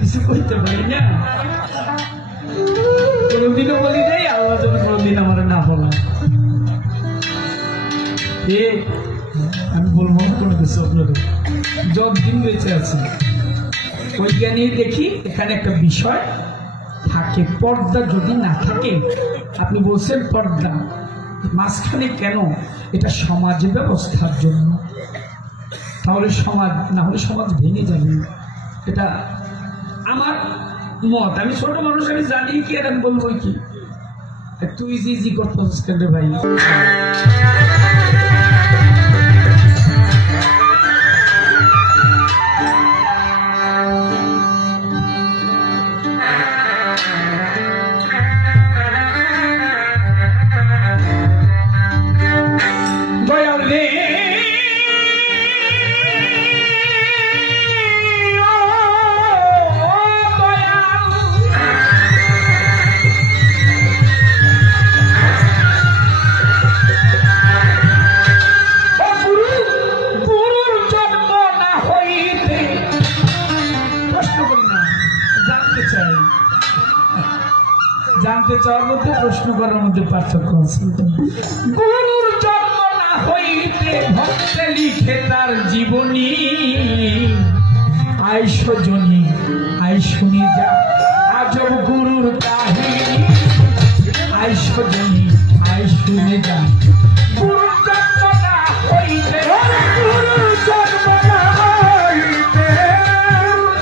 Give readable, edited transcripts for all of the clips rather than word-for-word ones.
কিছু করতে পারি না, কোনোদিনও বলি নাই আল্লাহ যেন কোনোদিন আমার না বলা। আমি বলবো কোনো কিছু আপনাদের যতদিন বেঁচে আছে ওইখানে দেখি এখানে একটা বিষয় থাকে, পর্দা যদি না থাকে, আপনি বলছেন পর্দা মাঝখানে কেন, এটা সমাজ ব্যবস্থার জন্য, তাহলে সমাজ না হলে সমাজ ভেঙে যাবে, এটা আমার মত। আমি ছোট মানুষ, আমি জানি কি আর আমি বলবো কি, তুই জি করতেছিস কেন ভাই? জানতে চাওয়ার মধ্যে প্রশ্ন করার মধ্যে পার্থক্য আছে। গুরুর জন্ম না হইতে ভক্তে লিখে তার জীবনী, আই সজনী আই শুনি যা আজব গুরুর কাহিনী, আই সজনী আই শুনে যা গুরুর জন্ম না হইতে, গুরুর জন্ম না হইতে,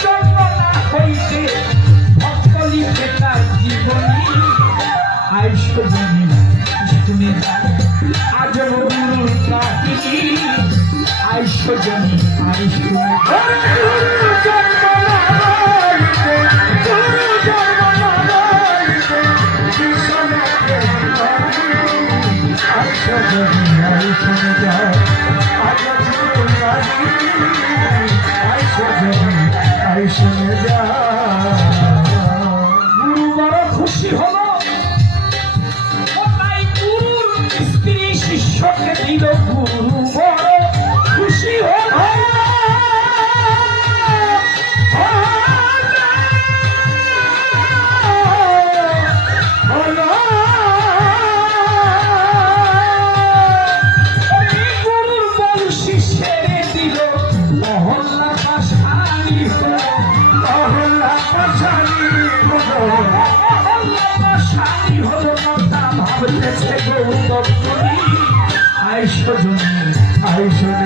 জন্ম না হইতে ভক্ত লিখে তার জীবনী, আই সজনী শুনে যা আজব গুরুর কাহিনী, আই সজনী আই শুনে যা গুরুর জন্ম না হইতে, গুরুর জন্ম না হইতে আই সজনী আই শুনে যা আজব গুরুর কাহিনী, আই সজনী আই শুনে যা। গুরু বড় খুশি হলো, শিষ্যকে দিল গুরু বড় খুশি হলো, গুরুর বংশী ছেড়ে দিল মহল্লা পাশানি, মহল্লা পাশানি পাশানি হলো কথা ভাবতেছে গৌতম, আই সজনী আই শুনে